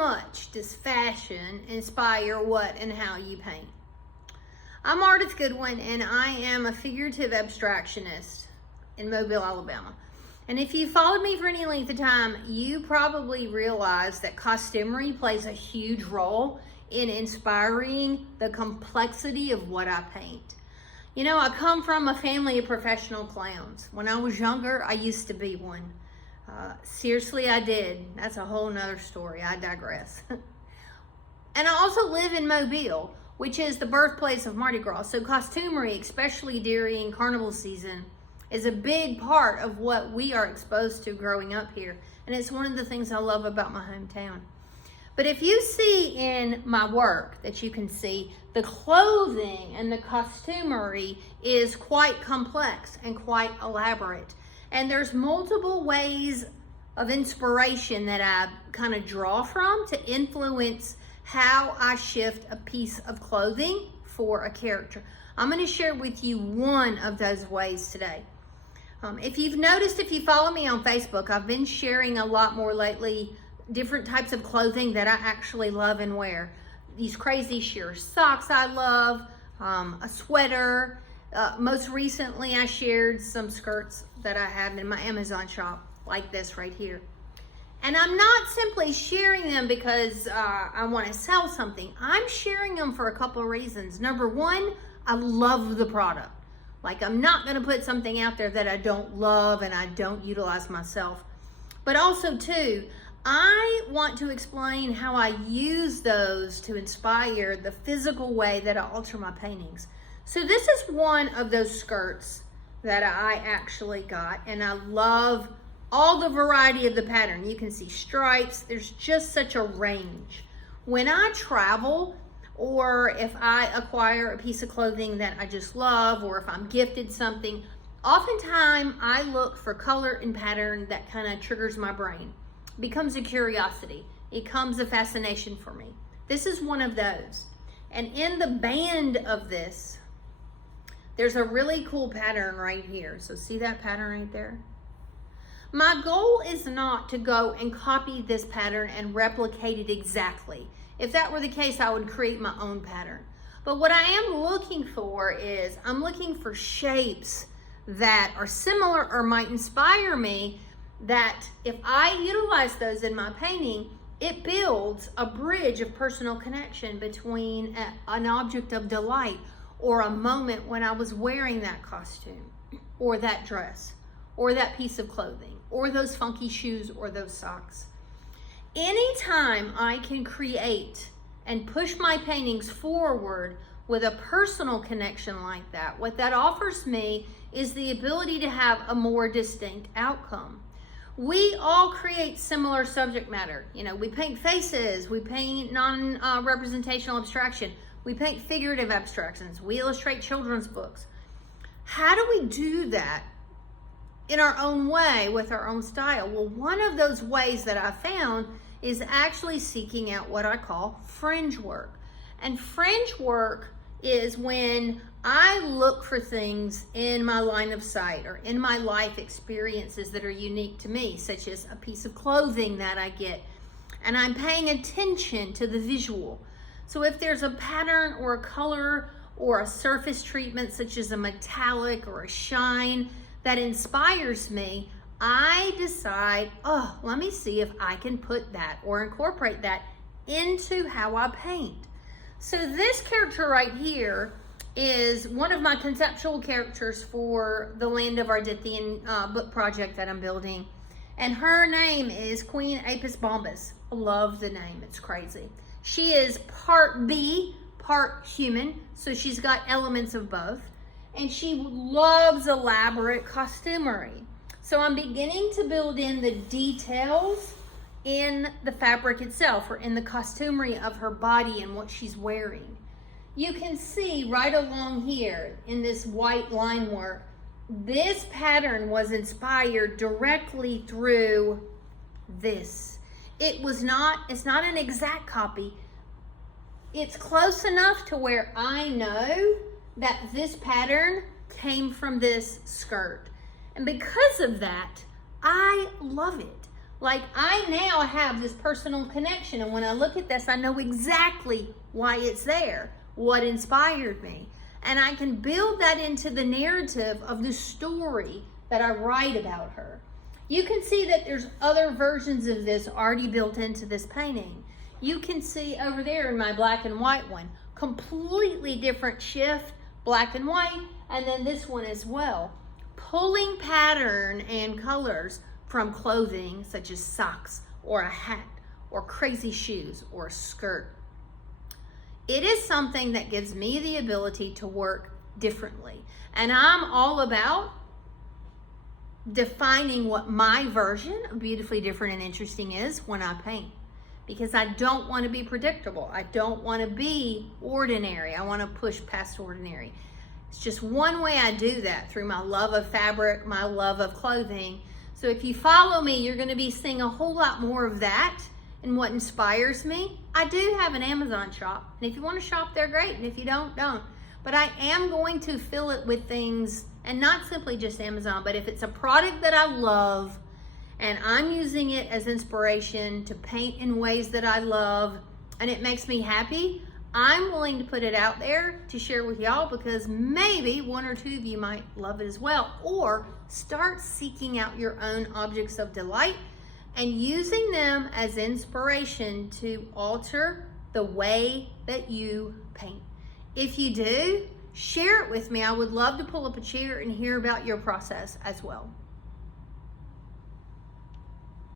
much does fashion inspire what and how you paint? I'm Artist Goodwin, and I am a figurative abstractionist in Mobile, Alabama. And if you followed me for any length of time, you probably realize that costumery plays a huge role in inspiring the complexity of what I paint. You know, I come from a family of professional clowns. When I was younger, I used to be one. Seriously, I did. That's a whole nother story. I digress. And I also live in Mobile, which is the birthplace of Mardi Gras. So costumery, especially during carnival season, is a big part of what we are exposed to growing up here. And it's one of the things I love about my hometown. But if you see in my work that you can see, the clothing and the costumery is quite complex and quite elaborate. And there's multiple ways of inspiration that I kind of draw from to influence how I shift a piece of clothing for a character. I'm going to share with you one of those ways today. If you've noticed, if you follow me on Facebook, I've been sharing a lot more lately different types of clothing that I actually love and wear. These crazy sheer socks I love, a sweater. Most recently, I shared some skirts that I have in my Amazon shop, like this right here. And I'm not simply sharing them because I want to sell something. I'm sharing them for a couple of reasons. Number one, I love the product. Like, I'm not going to put something out there that I don't love and I don't utilize myself. But also, too, I want to explain how I use those to inspire the physical way that I alter my paintings. So this is one of those skirts that I actually got, and I love all the variety of the pattern. You can see stripes. There's just such a range. When I travel, or if I acquire a piece of clothing that I just love, or if I'm gifted something, oftentimes I look for color and pattern that kind of triggers my brain. It becomes a curiosity. It becomes a fascination for me. This is one of those. And in the band of this, there's a really cool pattern right here. So see that pattern right there? My goal is not to go and copy this pattern and replicate it exactly. If that were the case, I would create my own pattern. But what I am looking for is, I'm looking for shapes that are similar or might inspire me, that if I utilize those in my painting, it builds a bridge of personal connection between an object of delight or a moment when I was wearing that costume or that dress or that piece of clothing or those funky shoes or those socks. Anytime I can create and push my paintings forward with a personal connection like that, what that offers me is the ability to have a more distinct outcome. We all create similar subject matter. You know, we paint faces, we paint non-representational abstraction, we paint figurative abstractions, we illustrate children's books. How do we do that in our own way with our own style? Well, one of those ways that I found is actually seeking out what I call fringe work. And fringe work is when I look for things in my line of sight or in my life experiences that are unique to me, such as a piece of clothing that I get, and I'm paying attention to the visual. So if there's a pattern or a color or a surface treatment, such as a metallic or a shine, that inspires me, I decide, oh, let me see if I can put that or incorporate that into how I paint. So this character right here is one of my conceptual characters for the Land of Ardithian book project that I'm building. And her name is Queen Apis Bombus. I love the name, it's crazy. She is part bee, part human, so she's got elements of both. And she loves elaborate costumery. So I'm beginning to build in the details in the fabric itself, or in the costumery of her body and what she's wearing. You can see right along here in this white line work, this pattern was inspired directly through this. It's not an exact copy. It's close enough to where I know that this pattern came from this skirt. And because of that, I love it. Like, I now have this personal connection, and when I look at this, I know exactly why it's there, what inspired me. And I can build that into the narrative of the story that I write about her. You can see that there's other versions of this already built into this painting. You can see over there in my black and white one, completely different shift, black and white, and then this one as well. Pulling pattern and colors from clothing such as socks or a hat or crazy shoes or a skirt. It is something that gives me the ability to work differently. And I'm all about defining what my version of beautifully different and interesting is when I paint. Because I don't want to be predictable. I don't want to be ordinary. I want to push past ordinary. It's just one way I do that, through my love of fabric, my love of clothing. So if you follow me, you're going to be seeing a whole lot more of that and what inspires me. I do have an Amazon shop, and if you want to shop there, great, and if you don't, don't. But I am going to fill it with things, and not simply just Amazon, but if it's a product that I love and I'm using it as inspiration to paint in ways that I love and it makes me happy, I'm willing to put it out there to share with y'all, because maybe one or two of you might love it as well. Or start seeking out your own objects of delight and using them as inspiration to alter the way that you paint. If you do, share it with me. I would love to pull up a chair and hear about your process as well.